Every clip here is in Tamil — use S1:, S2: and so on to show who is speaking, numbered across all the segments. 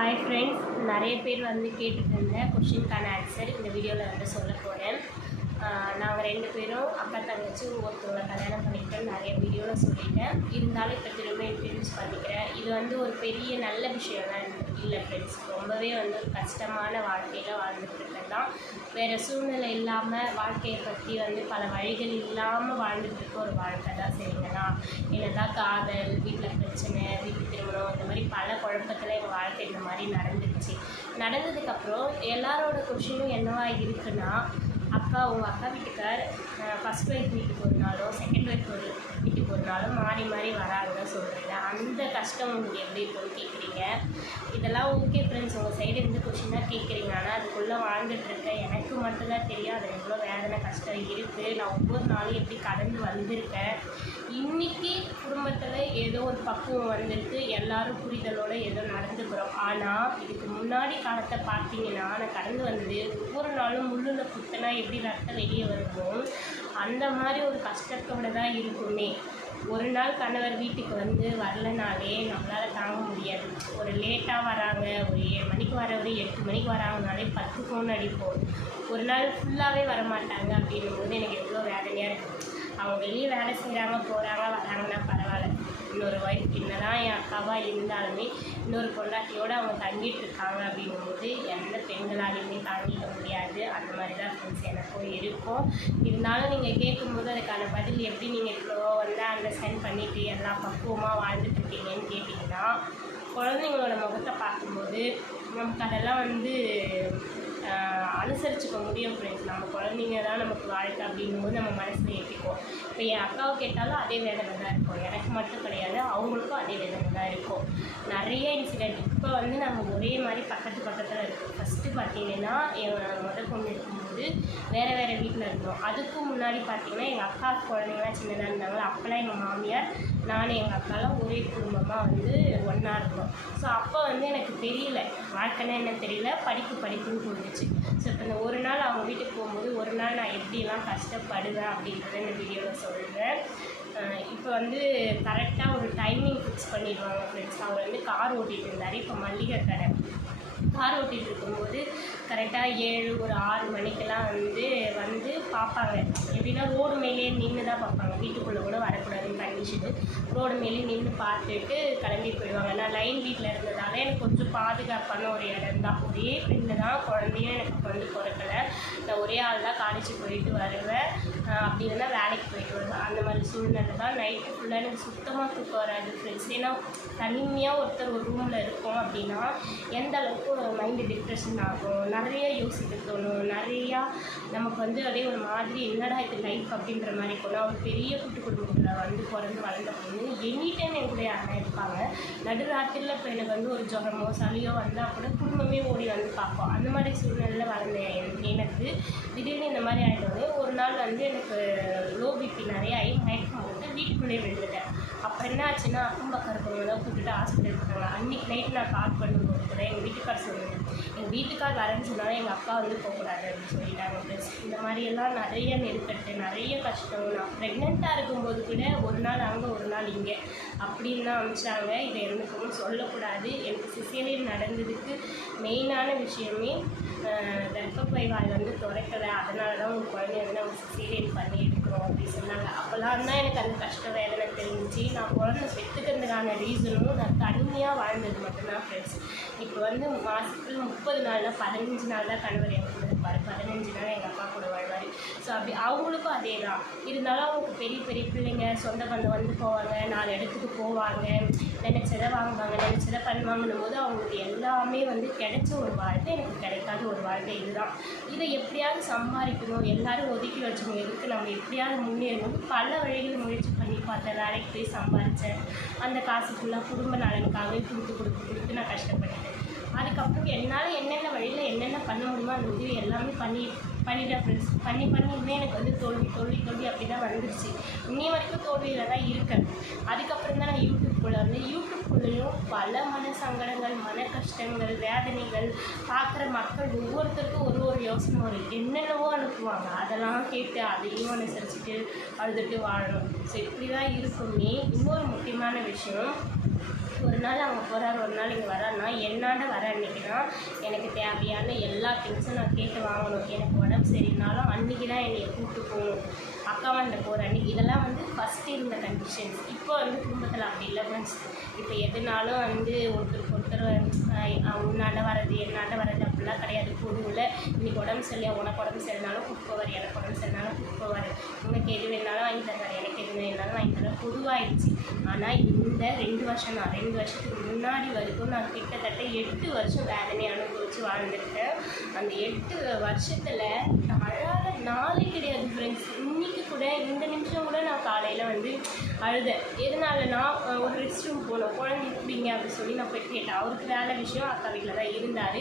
S1: ஹாய் ஃப்ரெண்ட்ஸ் நிறைய பேர் வந்து கேட்டுட்டு இருந்த கொஷினுக்கான ஆன்சர் இந்த வீடியோவில் வந்து சொல்ல போகிறேன் நாங்கள் ரெண்டு பேரும் அக்கா தங்கச்சி ஒருத்தவங்களை கல்யாணம் பண்ணிக்கிட்டோம் நிறைய வீடியோவில் சொல்லிட்டேன் இருந்தாலும் இப்போ திரும்ப இன்ட்ரடியூஸ் பண்ணிக்கிறேன். இது வந்து ஒரு பெரிய நல்ல விஷயம்லாம் இல்லை ஃப்ரெண்ட்ஸ் ரொம்பவே வந்து ஒரு கஷ்டமான வாழ்க்கையில் வாழ்ந்துட்டு தான் வேறு சூழ்நிலை இல்லாமல் வாழ்க்கையை பற்றி வந்து பல வழிகள் இல்லாமல் வாழ்ந்துட்டு இருக்க ஒரு வாழ்க்கை தான் சரிங்களா என்னதான் காதல் வீட்டில் பிரச்சனை வீட்டு திருமணம் இந்த மாதிரி பல குழப்பத்தில் எங்கள் வாழ்க்கை இந்த மாதிரி நடந்துருச்சு. நடந்ததுக்கப்புறம் எல்லாரோட கொஷினும் என்னவா இருக்குன்னா அக்கா உங்கள் அக்கா வீட்டுக்கார் ஃபஸ்ட் ஒய்ஃப் வீட்டுக்கு ஒரு செகண்ட் ஒய்ஃப் ஒரு வீட்டுக்கு ஒரு மாறி மாறி வராங்க சொல்கிறீங்க அந்த கஷ்டம் உங்களுக்கு எப்படி இருக்கும்னு கேட்குறீங்க இதெல்லாம் ஓகே ஃப்ரெண்ட்ஸ் உங்கள் சைடு இருந்து கொஷின் கேட்குறீங்க ஆனால் அதுக்குள்ளே வாழ்ந்துட்டு இருக்கேன் எனக்கு மட்டும்தான் தெரியும். அது எவ்வளோ வேதனை கஷ்டம் இருக்குது நான் ஒவ்வொரு நாளும் எப்படி கடந்து வந்திருக்கேன் இன்னைக்கு குடும்பத்தில் ஏதோ ஒரு பக்குவம் வந்திருக்கு. எல்லாரும் புரிதலோடு ஏதோ நடந்துக்கிறோம். ஆனால் இதுக்கு முன்னாடி காலத்தை பார்த்தீங்கன்னா நான் கடந்து வந்தது ஒவ்வொரு நாளும் முள்ளுல குத்தினா எப்படி ரத்தம் வெளியே வருமோ அந்த மாதிரி ஒரு கஷ்டத்தோடு தான் இருக்குமே. ஒரு நாள் கணவர் வீட்டுக்கு வந்து வரலனாலே நம்மளால் தாங்க முடியாது. ஒரு லேட்டாக வராங்க ஒரு வரவர் எட்டு மணிக்கு வராங்கனாலே பத்து ஃபோன் அடிப்போம் ஒரு நாள் ஃபுல்லாகவே வரமாட்டாங்க அப்படின்னும் போது எனக்கு எவ்வளோ வேதனையாக இருக்குது அவங்க வெளியே வேலை செய்கிறாங்க போகிறாங்க வராங்கன்னா பரவாயில்ல. இன்னொரு ஒய்ஃப் என்னதான் என் அக்காவாக இருந்தாலுமே இன்னொரு பொண்டாட்டியோடு அவங்க தங்கிட்டு இருக்காங்க அப்படிங்கும்போது எந்த பெண்களாலையுமே தாங்கிக்க முடியாது. அந்த மாதிரி தான் ஃப்ரெண்ட்ஸ் எனக்கும் இருக்கும். இருந்தாலும் நீங்கள் கேட்கும்போது அதுக்கான பதில் எப்படி நீங்கள் இவ்வளோ வந்து அண்டர்ஸ்டாண்ட் பண்ணிவிட்டு எல்லாம் பக்குவமாக வாழ்ந்துட்டு இருக்கீங்கன்னு கேட்டிங்கன்னா குழந்தைங்களோட முகத்தை பார்க்கும்போது நமக்கு அதெல்லாம் வந்து அனுசரிச்சுக்க முடியும் ஃப்ரெண்ட்ஸ் நம்ம குழந்தைங்க தான் நமக்கு வாழ்க்கை அப்படிங்கும்போது நம்ம மனசில் ஏற்றிக்குவோம் இப்போ என் அக்காவை கேட்டாலும் அதே வேதனை தான் இருக்கும். எனக்கு மட்டும் கிடையாது அவங்களுக்கும் அதே வேதனை தான் இருக்கும். நிறைய இன்சிடெண்ட் இப்போ வந்து நாங்கள் ஒரே மாதிரி பக்கத்து பக்கத்தில் இருக்கோம். ஃபஸ்ட்டு பார்த்தீங்கன்னா என் முத பொண்ணு இருக்கும்போது வேறு வேறு வீட்டில் இருந்தோம். அதுக்கும் முன்னாடி பார்த்தீங்கன்னா எங்கள் அக்கா குழந்தைங்களாம் சின்னதாக இருந்தாங்க அப்போல்லாம் எங்கள் மாமியார் நானும் எங்கள் அக்காலாம் ஒரே குடும்பமாக வந்து ஒன்றா இருந்தோம். ஸோ அப்போ வந்து எனக்கு தெரியல. வாழ்க்கைன்னா என்ன தெரியல? படிப்பு படிப்புன்னு தோணுச்சு. ஸோ இப்போ இந்த ஒரு நாள் அவங்க வீட்டுக்கு போகும்போது ஒரு நாள் நான் எப்படிலாம் கஷ்டப்படுவேன் அப்படின்றத இந்த வீடியோவில் சொல்கிறேன் இப்போ வந்து கரெக்டாக ஒரு டைமிங் ஃபிக்ஸ் பண்ணிடுவாங்க ஃப்ரெண்ட்ஸ் அவர் வந்து கார் ஓட்டிகிட்டு இருந்தார். இப்போ மல்லிகை கடை. கார் ஓட்டிகிட்டு இருக்கும்போது கரெக்டாக ஏழு ஒரு ஆறு மணிக்கெல்லாம் வந்து வந்து பார்ப்பாங்க. எப்படின்னா ரோடு மேலேயே நின்று தான் பார்ப்பாங்க. வீட்டுக்குள்ளே கூட வரக்கூடாதுன்னு கண்டிஷனு ரோடு மேலே நின்று பார்த்துட்டு கிளம்பி போயிடுவாங்க. நான் லைன் வீட்டில் இருந்ததால எனக்கு கொஞ்சம் பாதுகாப்பான ஒரு இடம் தான் ஒரே பெண்ணு தான் குழந்தையும் எனக்கு வந்து பிறக்கலை. நான் ஒரே ஆள் தான் காலேஜ் போயிட்டு வருவேன். அப்படி இல்லைன்னா வேலைக்கு போயிட்டு வருவேன் அந்த மாதிரி சூழ்நிலை தான் நைட்டு ஃபுல்லாக எனக்கு சுத்தமாக தூக்கம் வராது ஃப்ரெண்ட்ஸ் ஏன்னா தனிமையாக ஒருத்தர் ஒரு ரூமில் இருக்கோம் அப்படின்னா எந்த அளவுக்கு மைண்டு டிப்ரெஷன் ஆகும்? நிறைய யோசிக்க தோணும். நிறையா நமக்கு வந்து அதே ஒரு மாதிரி என்னடா இது லைஃப் அப்படின்ற மாதிரி போனால் ஒரு பெரிய கூட்டு குடும்பத்தில் வந்து பிறந்து வளர்ந்த பொண்ணு எனி டைம் என் கூட இருப்பாங்க நடுராத்திரியில் இப்போ எனக்கு வந்து ஒரு ஜுரமோ சளியோ வந்தால் கூட குடும்பமே ஓடி வந்து பார்ப்போம் அந்த மாதிரி சூழ்நிலையில் வளர்ந்தேன் எனக்கு திடீர்னு இந்த மாதிரி ஆகிட்டோடனே நாள் வந்து எனக்கு லோ பிபி நிறைய ஆகி மயக்கம் வந்து வீட்டுக்குள்ளேயே விழுந்துட்டேன். அப்போ என்ன ஆச்சுன்னா அக்கம் பக்கம் இருக்கவங்களாம் கூப்பிட்டு ஹாஸ்பிட்டல் போனாங்க. அன்றைக்கி நைட் நான் கால் பண்ணும்போது கூட எங்கள் வீட்டுக்கார் சொன்னாங்க எங்கள் வீட்டுக்கார் வரேன்னு சொன்னாலும் எங்கள் அப்பா வந்து போகக்கூடாது அப்படின்னு சொல்லிட்டாங்க ப்ளஸ் இந்த மாதிரியெல்லாம் நிறைய நெருக்கட்டு நிறைய கஷ்டம். நான் ப்ரெக்னெண்ட்டாக இருக்கும்போது கூட ஒரு நாள் அங்கே ஒரு நாள் இங்கே அப்படின்னு தான் அனுப்பிச்சாங்க. இதை எனக்கும் சொல்லக்கூடாது. எனக்கு சிசேரியன் நடந்ததுக்கு மெயினான விஷயமே ஆஹ், கர்ப்பப்பை வாய் வந்து துறைக்கலை அதனால தான் உங்கள் குழந்தை வந்து நம்ம சிசேரியன் பண்ணி எடுக்கிறோம் அப்படின்னு சொன்னாங்க. அப்போல்லாம் தான் எனக்கு அந்த கஷ்ட வேதனை தெரிஞ்சிச்சு நான் குழந்தை பெற்றுக்கிறதுக்கான ரீசனும் நான் தனிமையாக வாழ்ந்தது மட்டும்தான் ஃப்ரெண்ட்ஸ் இப்போ வந்து மாதத்துக்கு முப்பது நாளில் பதினஞ்சு நாள் தான் கணவர் என் பதினஞ்சு நாள் எங்கள் அப்பா கூட வாழ்வார். ஸோ அப்படி அவங்களுக்கும் அதே தான் இருந்தாலும் அவங்களுக்கு பெரிய பெரிய பிள்ளைங்க சொந்த பந்தம் வந்து போவாங்க நாலு இடத்துக்கு போவாங்க நினச்சதை வாங்குவாங்க நினச்சதை பண்ணுவாங்கன்னும் போது அவங்களுக்கு எல்லாமே வந்து கிடைச்ச ஒரு வாழ்க்கை எனக்கு கிடைக்காத ஒரு வாழ்க்கை இதுதான். இதை எப்படியாவது சம்பாதிக்கணும் எல்லாரும் ஒதுக்கி வச்சுக்கணும் எதுக்கு நம்ம எப்படியாவது முன்னேறணும்? பல வழிகள் முயற்சி பண்ணி பார்த்தேன். வேலைக்கு போய் சம்பாதிச்சேன். அந்த காசு ஃபுல்லாக குடும்ப நலனுக்காகவே கொடுத்து கொடுத்து கொடுத்து நான் கஷ்டப்பட்டேன் அதுக்கப்புறம் என்னால் என்ன பண்ண முடியுமோ? அந்த உதவி எல்லாமே பண்ணி பண்ணிட்டேன் ஃப்ரெண்ட்ஸ் பண்ணி பண்ணி இன்னும் எனக்கு வந்து தோல்வி தோல்வி தோல்வி அப்படி தான் வந்துருச்சு. இன்னி வரைக்கும் தோல்வியில் தான் இருக்கேன். அதுக்கப்புறம் தான் நான் யூடியூப்குள்ளே வந்து யூடியூப்குள்ளேயும் பல மன சங்கடங்கள் மன கஷ்டங்கள் வேதனைகள் பார்க்குற மக்கள் ஒவ்வொருத்தருக்கும் ஒரு ஒரு யோசனை வரும். என்னென்னவோ அனுப்புவாங்க. அதெல்லாம் கேட்டு அதையும் அனுசரிச்சுட்டு அழுதுட்டு வாழணும். ஸோ இப்படி தான் இருக்குமே இன்னொரு முக்கியமான விஷயம். ஒரு நாள் அங்கே போகிறாரு ஒரு நாள் இங்கே வராருன்னா என்னாண்ட வர அன்னைக்கு தான் எனக்கு தேவையான எல்லா திங்ஸும் நான் கேட்டு வாங்கணும். எனக்கு உடம்பு சரினாலும் அன்றைக்கி தான் என்னை கூப்பிட்டு போகணும். அக்காவாண்ட போகிற அன்றைக்கி இதெல்லாம் வந்து ஃபஸ்ட்டு இருந்த கண்டிஷன்ஸ் இப்போ வந்து குடும்பத்தில் அப்படி இல்லை ஃப்ரெண்ட்ஸ் இப்போ எதுனாலும் வந்து ஒருத்தருக்கு ஒருத்தர் உன்னாண்ட வர்றது என்னாண்ட வர்றது அப்படிலாம் கிடையாது. பொதுவில் இன்னைக்கு உடம்பு சரியா உனக்கு உடம்பு சரினாலும் கூப்பிட்டு போவார். எனக்கு உடம்பு சரினாலும் உனக்கு எது வேணாலும் வாங்கி தருவார் எனக்கு எது வேணாலும் வாங்கி தருவார் பொதுவாகிடுச்சு ஆனால் இந்த ரெண்டு வருஷம் நான் ரெண்டு வருஷத்துக்கு முன்னாடி வரைக்கும் நான் கிட்டத்தட்ட எட்டு வருஷம் வேதனை அனுபவித்து வாழ்ந்துருக்கேன். அந்த எட்டு வருஷத்தில் அழாத கிடையாது ஃப்ரெண்ட்ஸ் இன்றைக்கி கூட இந்த நிமிஷம் கூட நான் காலையில் வந்து அழுதேன். எதனாலனா ஒரு ரெஸ்ட் ரூம் போனோம். குழந்தை எப்படிங்க அப்படின்னு சொல்லி நான் போய் கேட்டேன். அவருக்கு வேலை விஷயம் அக்கா வீட்டில் தான் இருந்தார்.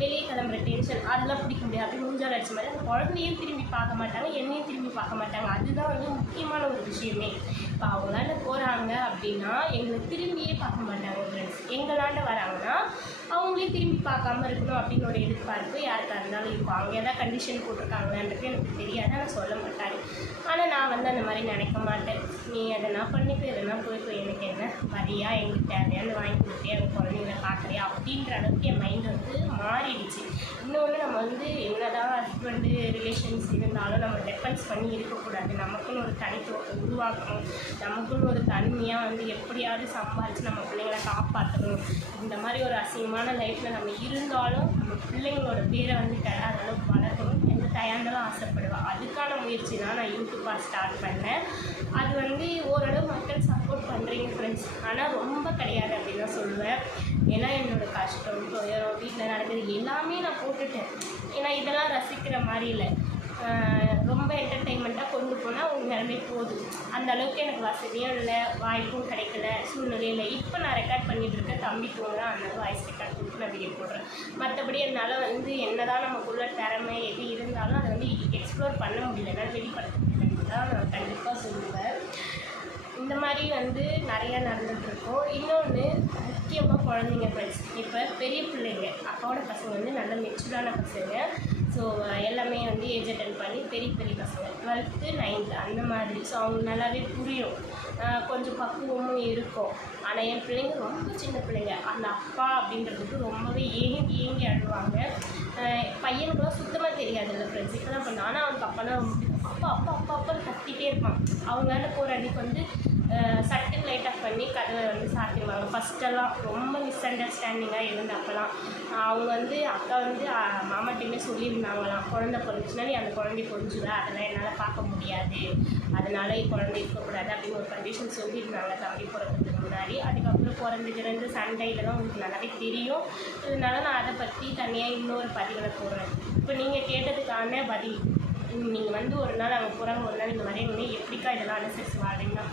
S1: வெளியே கிளம்புற டென்ஷன் அதெல்லாம் பிடிக்க முடியாது. அப்படின்னு மூஞ்சால் அடிச்ச மாதிரி. அந்த குழந்தையும் திரும்பி பார்க்க மாட்டாங்க என்னையும் திரும்பி பார்க்க மாட்டாங்க. அதுதான் வந்து முக்கியமான ஒரு விஷயமே. இப்போ அவங்களாண்ட போகிறாங்க அப்படின்னா எங்களை திரும்பியே பார்க்க மாட்டாங்க ஃப்ரெண்ட்ஸ் எங்களாண்ட வராங்கன்னா அவங்களே திரும்பி பார்க்காம இருக்கணும் அப்படின்னு ஒரு எதிர்பார்ப்பு யாருக்காக இருந்தாலும் இருக்கும். அவங்க எதாவது கண்டிஷன் போட்டிருக்காங்கன்றது எனக்கு தெரியாது ஆனால் சொல்ல மாட்டாரு. ஆனால் நான் வந்து அந்த மாதிரி நினைக்க மாட்டேன். நீ அதை எதனா பண்ணிட்டு எதனா போய் எனக்கு என்ன வரியா எங்களுக்கு தேவையானது வாங்கி கொடுத்தே எங்கள் குழந்தைங்கள பார்க்குறியா அப்படின்ற அளவுக்கு என் மைண்ட் வந்து மாறிடுச்சு. இன்னொன்று நம்ம வந்து என்னதான் ஹஸ்பண்டு ரிலேஷன்ஸ் இருந்தாலும் நம்ம டிஃபென்ஸ் பண்ணி இருக்கக்கூடாது. நமக்குன்னு ஒரு தனித்துவத்தை உருவாக்கணும். நமக்குன்னு ஒரு தனிமையாக வந்து எப்படியாவது சம்பாதிச்சு நம்ம பிள்ளைங்களை காப்பாற்றணும் இந்த மாதிரி ஒரு அசிங்கமான லைஃப்பில் நம்ம இருந்தாலும் நம்ம பிள்ளைங்களோட பேரை வந்து கெடாத அளவுக்கு வளர்க்கணும். எந்த ஆசைப்படுவேன். அதுக்கான முயற்சி தான் நான் யூடியூப்பாக ஸ்டார்ட் பண்ணேன். அது வந்து ஓரளவு மக்கள் சப்போர்ட் பண்ணுறீங்க ஃப்ரெண்ட்ஸ் ஆனால் ரொம்ப கிடையாது அப்படின்னு தான் சொல்லுவேன். ஏன்னா என்னோடய கஷ்டம் துயரம் வீட்டில் நடக்கிறது எல்லாமே நான் போட்டுட்டேன். ஏன்னா இதெல்லாம் ரசிக்கிற மாதிரி இல்லை. ரொம்ப என்டர்டெயின்மெண்ட்டாக கொண்டு போனால் உங்கள் நிலமே போதும். அந்த அளவுக்கு எனக்கு வசதியும் இல்லை வாய்ப்பும் கிடைக்கல சூழ்நிலையில் இப்போ நான் ரெக்கார்ட் பண்ணிகிட்டு இருக்கேன் தம்பி தூங்குறான் அந்த வாய்ஸ் ரெக்கார்ட் கொடுத்து போடுறேன். மற்றபடி என்னால் வந்து என்னதான் நமக்குள்ள திறமை எது இருந்தாலும் அதை வந்து எக்ஸ்ப்ளோர் பண்ண முடியல. என்னால் வெளிப்படுத்த முடியலன்னு தான் நான் கண்டிப்பாக சொல்லுவேன். இந்த மாதிரி வந்து நிறையா நடந்துகிட்ருக்கோம் இன்னொன்று முக்கியமாக குழந்தைங்க ஃப்ரெண்ட்ஸ் இப்போ பெரிய பிள்ளைங்க அப்பாவோட பசங்க வந்து நல்ல மெச்சூர்டான பசங்க. ஸோ எல்லாமே வந்து ஏஜ் அட்டன் பண்ணி பெரிய பெரிய பசங்க. டுவெல்த்து நைன்த்து அந்த மாதிரி. ஸோ அவங்க நல்லாவே புரியும். கொஞ்சம் பக்குவமும் இருக்கும். ஆனால் என் பிள்ளைங்க ரொம்ப சின்ன பிள்ளைங்க. அந்த அப்பா அப்படின்றதுக்கு ரொம்பவே ஏங்கி ஏங்கி அழுவாங்க. பையனுக்குலாம் சுத்தமாக தெரியாதுல்ல ஃப்ரெண்ட்ஸ் இப்போ தான் பண்ண ஆனால் அவனுக்கு அப்போனா ரொம்ப அப்பா அப்பா அப்பா அப்பா கத்திட்டே இருப்பான் அவங்களால போகிற அன்னைக்கு வந்து சட்டுக்கு லைட் ஆஃப் பண்ணி கதவை வந்து சாத்திடுவாங்க. ஃபஸ்ட்டெல்லாம் ரொம்ப மிஸ் அண்டர்ஸ்டாண்டிங்காக இருந்த அப்போலாம் அவங்க வந்து அக்கா வந்து மாமாட்டையுமே சொல்லியிருந்தாங்களாம். குழந்த பிறந்துச்சுன்னா நீ அந்த குழந்தைய கொஞ்சுவ அதெல்லாம் என்னால் பார்க்க முடியாது. அதனால குழந்தை இருக்கக்கூடாது அப்படின்னு ஒரு கண்டிஷன் சொல்லியிருந்தாங்க தம்பி பிறக்கிறதுக்கு முன்னாடி. அதுக்கப்புறம் பிறந்ததுலேருந்து சண்டையில் தான் உங்களுக்கு நல்லாவே தெரியும். இதனால நான் அதை பற்றி தனியாக இன்னொரு பதிவில் போடுறேன். இப்போ நீங்கள் கேட்டதுக்கான பதில். நீங்கள் வந்து ஒரு நாள் அங்கே போகிறாங்க ஒரு நாள் இங்கே வரீங்கன்னா எப்படிக்கா இதெல்லாம் அனுசரித்து வாழ்றீங்கன்னா?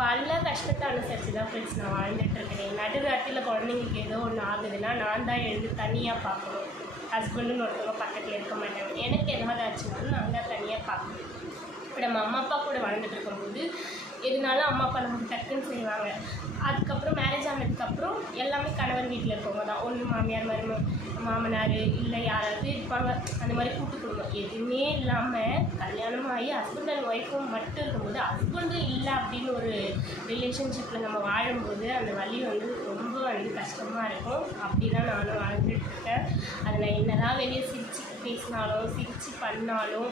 S1: பல கஷ்டத்தை அனுசரித்து தான் ஃப்ரெண்ட்ஸ் நான் வாழ்ந்துட்டு இருக்கேன். நடுராத்திரியில் குழந்தைங்களுக்கு ஏதோ ஒன்று ஆகுதுன்னா நான் தான் எழுந்து தனியாக பார்க்கணும். ஹஸ்பண்டுன்னு ஒருத்தவங்க பக்கத்தில் இருக்க மாட்டாங்க. எனக்கு எதாவது ஆச்சுனாலும் நான் தான் தனியாக பார்க்கணும். இப்போ நம்ம அம்மா அப்பா கூட வாழ்ந்துட்டு இருக்கும்போது எதுனாலும் அம்மா அப்பா நமக்கு டக்குன்னு செய்வாங்க. அதுக்கப்புறம் மேரேஜ் ஆனதுக்கப்புறம் எல்லாமே கணவர் வீட்டில் இருக்கவங்க தான். ஒன்று மாமியார் மரும மாமனார் இல்லை யாராவது இருப்பாங்க. அந்த மாதிரி கூட்டு குடும்பம். எதுவுமே இல்லாமல் கல்யாணம் ஆகி ஹஸ்பண்ட் அண்ட் ஒய்ஃபும் மட்டும் இருக்கும்போது ஹஸ்பண்டும் இல்லை அப்படின்னு ஒரு ரிலேஷன்ஷிப்பில் நம்ம வாழும்போது அந்த வலி வந்து ரொம்ப வந்து கஷ்டமாக இருக்கும். அப்படி தான் நானும் வாழ்ந்துட்டு இருக்கேன். அதை நான் என்னதான் வெளியே சிரித்து பேசினாலும் சிரித்து பண்ணாலும்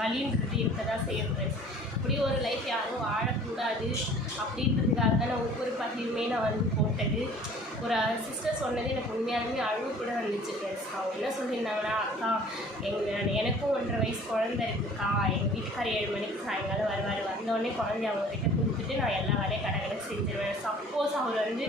S1: வலின்றது இருக்க தான் செய்யும் இப்படி ஒரு லைஃப் யாரும் வாழக்கூடாது அப்படின்றதுக்காக தான் நான் ஒவ்வொரு பதிலுமே நான் வந்து போட்டது. ஒரு சிஸ்டர் சொன்னது எனக்கு உண்மையாலுமே அழுவு கூட வந்துச்சு ஃப்ரெண்ட்ஸ் அவங்க என்ன சொல்லியிருந்தாங்கன்னா அக்கா எங்கள் எனக்கும் ஒன்றரை வயசு குழந்தை இருக்குக்கா. எங்கள் வீட்டுக்கார் ஏழு மணிக்கு சாயங்காலம் வருவார். வந்தோடனே குழந்தைய அவங்கக்கிட்ட கொடுத்துட்டு நான் எல்லா வேலையும் கடை கடை செஞ்சிருவேன். சப்போஸ் அவர் வந்து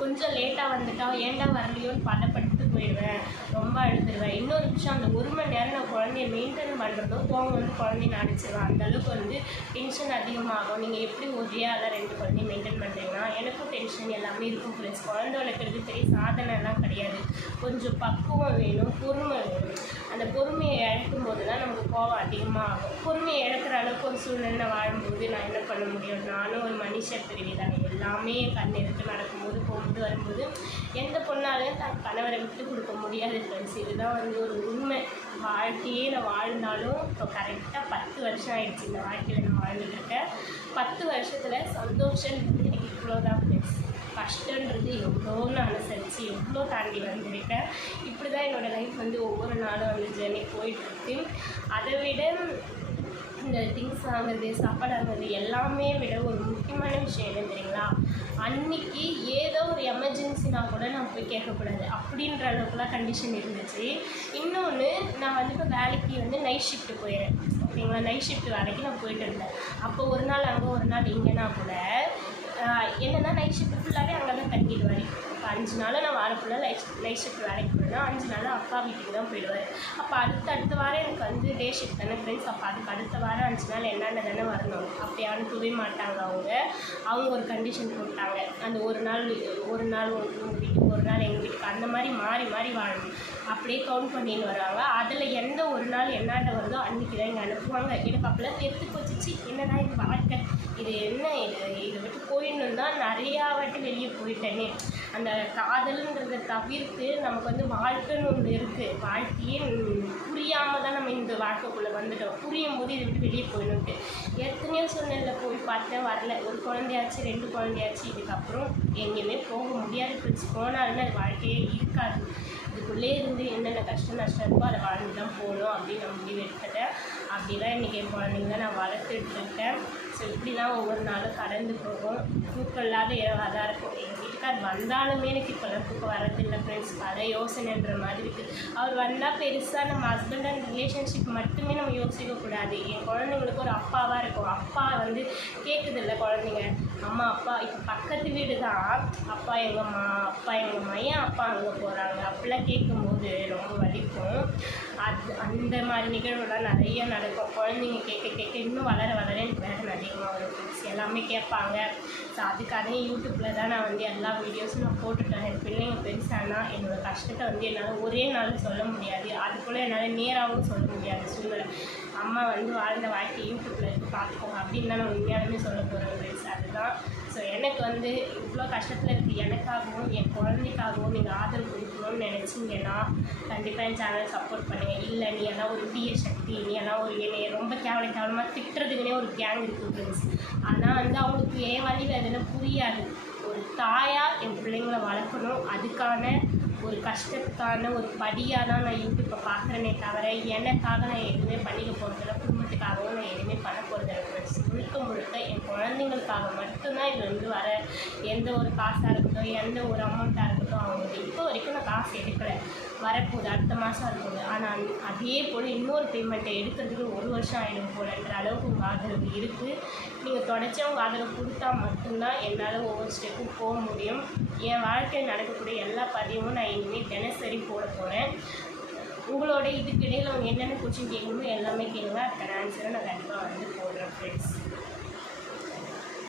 S1: கொஞ்சம் லேட்டாக வந்துட்டா ஏன்டா வரலையோன்னு பதப்பட்டு போயிடுவேன் ரொம்ப அழுதுருவேன். இன்னொரு விஷயம் அந்த ஒரு மணி நேரம் நான் குழந்தைய மெயின்டைன் பண்ணுறதோ கோவம் வந்து குழந்தைய அடிச்சிருவேன். அந்தளவுக்கு வந்து டென்ஷன் அதிகமாகும். நீங்கள் எப்படி ஒரே ஆளாக ரெண்டு குழந்தைய மெயின்டைன் பண்ணுறீங்கன்னா எனக்கும் டென்ஷன் எல்லாமே இருக்கும் ஃப்ரெண்ட்ஸ் குழந்தை வளர்க்குறது பெரிய சாதனைலாம் கிடையாது. கொஞ்சம் பக்குவம் வேணும் பொறுமை வேணும். அந்த பொறுமையை இழக்கும் போது தான் நமக்கு கோவம் அதிகமாக ஆகும் பொறுமையை இழக்கிற அளவுக்கு ஒரு சூழ்நிலை வாழும்போது நான் என்ன பண்ண முடியும்? நானும் ஒரு மனுஷர் பிரிவி தானே. எல்லாமே கண் எடுத்து நடக்கும்போது போகும்போது வரும்போது எந்த பொண்ணாலையும் தன் கணவரை விட்டு கொடுக்க முடியாது ஃப்ரெண்ட்ஸ் இதுதான் வந்து ஒரு உண்மை. வாழ்க்கையே நான் வாழ்ந்தாலும் இப்போ கரெக்டாக பத்து வருஷம் ஆயிடுச்சு இந்த வாழ்க்கையில் நான் வாழ்ந்துட்டுருக்கேன் பத்து வருஷத்தில் சந்தோஷம் எனக்கு இவ்வளோதான் ஃப்ரெண்ட்ஸ் கஷ்டன்றது எவ்வளோன்னு அனுசரித்து எவ்வளோ தாண்டி வந்திருக்கேன். இப்படி தான் என்னோடய லைஃப் வந்து ஒவ்வொரு நாளும் வந்து ஜேர்னி போயிட்டுருக்கு அதை விட இந்த திங்ஸ் வாங்குறது சாப்பாடு வாங்குறது எல்லாமே விட ஒரு முக்கியமான விஷயம் என்ன தெரியுங்களா? அன்னைக்கு ஏதோ ஒரு எமர்ஜென்சினா கூட நான் போய் கேட்கக்கூடாது அப்படின்ற அளவுக்குலாம் கண்டிஷன் இருந்துச்சு. இன்னொன்று நான் வந்து இப்போ வேலைக்கு வந்து நைட் ஷிஃப்ட் போயிடுறேன் ஓகேங்களா? நைட் ஷிஃப்ட் வேலைக்கு நான் போயிட்டு இருந்தேன். அப்போ ஒரு நாள் அங்கே ஒரு நாள் இங்கேனா கூட என்னென்னா என்னன்னா நைட் ஷிஃப்ட் ஃபுல்லாகவே அங்கே தான் தங்கிடுவார் அஞ்சு நாள் நான் வாரம் ஃபுல்லாக நைட் நைட் ஷிஃப்ட் வேலைக்கு போனேன்னா அஞ்சு நாள் அப்பா வீட்டுக்கு தான் போயிடுவார் அப்போ அடுத்த அடுத்த வாரம் எனக்கு வந்து டே ஷிஃப்ட் தானே ஃப்ரெண்ட்ஸ் அப்போ அதுக்கு அடுத்த வாரம் அஞ்சு நாள் என்னென்ன தானே வரணும். அப்படி அனுப்பவே மாட்டாங்க அவங்க. அவங்க ஒரு கண்டிஷன் போட்டாங்க. அந்த ஒரு நாள் ஒரு நாள் உங்கள் வீட்டுக்கு ஒரு நாள் எங்கள் வீட்டுக்கு அந்த மாதிரி மாறி மாறி வாழணும். அப்படியே கவுண்ட் பண்ணின்னு வராங்க. அதில் எந்த ஒரு நாள் என்னாண்ட வருதோ அன்றைக்கி தான் இங்கே அனுப்புவாங்க. எனக்கு அப்போல்லாம் தெத்து போச்சுச்சு என்னடா இது வாழ்க்கை? இது என்ன? இது இதை விட்டு போயிடணும் தான் நிறையா வாட்டி வெளியே போயிட்டேனே. அந்த காதல்ன்றதை தவிர்த்து நமக்கு வந்து வாழ்க்கைன்னு ஒன்று இருக்குது வாழ்க்கையே புரியாமல் தான் நம்ம இந்த வாழ்க்கைக்குள்ளே வந்துட்டோம். புரியும் போது இதை விட்டு வெளியே போயிடணுன்ட்டு எத்தனையோ சூழ்நிலையில் போய் பார்த்தேன் வரல. ஒரு குழந்தையாச்சு ரெண்டு குழந்தையாச்சு இதுக்கப்புறம் எங்கேயுமே போக முடியாது பிடிச்சி போனாலுமே அது வாழ்க்கையே இருக்காது. இதுக்குள்ளே இருந்து என்னென்ன கஷ்டம் நஷ்டம் இருக்கோ அதை வாழ்ந்து தான் போகணும் அப்படின்னு நான் முடிவு எடுத்துட்டேன் அப்படி தான் இன்றைக்கி என் குழந்தைங்கள நான் வளர்த்துட்டு இருக்கேன். ஸோ ஒவ்வொரு நாளும் கடந்து போகும். தூக்கம் இல்லாத இரவாக தான் இருக்கும். எங்கள் வீட்டுக்கார் வந்தாலுமே எனக்கு இப்போல்லாம் தூக்கம் வரதில்லை ஃப்ரெண்ட்ஸ் பல யோசனைன்ற மாதிரி இருக்குது அவர் வந்தால் பெருசாக நம்ம ஹஸ்பண்ட் அண்ட் ரிலேஷன்ஷிப் மட்டுமே நம்ம யோசிக்கக்கூடாது என் குழந்தைங்களுக்கு ஒரு அப்பாவாக இருக்கும். அப்பா வந்து கேட்குதில்ல குழந்தைங்க. அம்மா அப்பா இப்போ பக்கத்து வீடு தான் அப்பா எங்கள் மா அப்பா எங்கள் மையன் அப்பா அங்கே போகிறாங்க அப்படிலாம் கேட்கும்போது ரொம்ப வலிக்கும். அது அந்த மாதிரி நிகழ்வுலாம் நிறைய நடக்கும். குழந்தைங்க கேட்க கேட்க இன்னும் வளர வளர எனக்கு வேலை அதிகமாக வரும் friends. எல்லாமே கேட்பாங்க. ஸோ அதுக்காக யூடியூப்பில் தான் நான் வந்து எல்லா வீடியோஸும் நான் போட்டுட்டேன் என் பிள்ளைங்க பெருசானா என்னோட கஷ்டத்தை வந்து என்னால் ஒரே நாள் சொல்ல முடியாது. அதுக்குள்ளே என்னால் நேராகவும் சொல்ல முடியாது. சூழ்நிலை. அம்மா வந்து வாழ்ந்த வாழ்க்கை யூடியூப்பில் இருக்கு பார்த்துக்கோங்க. அப்படின்னு தான் நான் உண்மையாலுமே சொல்ல போகிறேன் ஃப்ரெண்ட்ஸ் அதுதான் ஸோ எனக்கு வந்து இவ்வளோ கஷ்டத்தில் இருக்குது எனக்காகவும் என் குழந்தைக்காகவும் நீங்கள் ஆதரவு கொடுக்கணும்னு நினச்சிங்கன்னா கண்டிப்பாக என் சேனல் சப்போர்ட் பண்ணுங்கள் இல்லை நீ எல்லாம் ஒரு தீய சக்தி. நீ எல்லாம் ஒரு என்னை ரொம்ப கேவல கேவலமாக திட்டுறதுக்குனே ஒரு கேங் இருக்குது ஃப்ரெண்ட்ஸ் ஆனால் வந்து அவங்களுக்கு ஏன் வழி வேதனை புரியாது. ஒரு தாயாக என் பிள்ளைங்களை வளர்க்கணும். அதுக்கான ஒரு கஷ்டத்துக்கான ஒரு படியாக தான் நான் யூடியூப்பை பார்க்குறேனே தவிர எனக்காக நான் எதுவுமே பண்ணிக்க போகிறதில்ல குடும்பத்துக்காகவும் நான் எதுவுமே பண்ண போகிறதில்ல ஃப்ரெண்ட்ஸ் முழுக்க முழுக்க என் குழந்தைங்களுக்காக மட்டும்தான் இது வந்து வர எந்த ஒரு காசாக இருக்கட்டும் எந்த ஒரு அமௌண்ட்டாக இருக்கட்டும் அவங்க இப்போ வரைக்கும் நான் காசு எடுக்கலை. வரப்போகுது அடுத்த மாதம் இருக்குது ஆனால் அதே போல் இன்னொரு பேமெண்ட்டை எடுக்கிறதுக்கு ஒரு வருஷம் ஆகிடும் போலன்ற அளவுக்கு உங்கள் ஆதரவு இருக்குது நீங்கள் தொடர்ச்சி உங்கள் ஆதரவு கொடுத்தா மட்டும்தான் என்னால் ஒவ்வொரு ஸ்டெப்பும் போக முடியும். என் வாழ்க்கையில் நடக்கக்கூடிய எல்லா பதிவும் நான் இனிமேல் தினசரி போட போகிறேன் உங்களோட இதுக்கு இடையில் அவங்க என்னென்ன கொஸ்டின் கேட்கணுமோ எல்லாமே கேளுங்க. அதுக்கான ஆன்சரை நான் கண்டிப்பாக வந்து போடுறேன் ஃப்ரெண்ட்ஸ்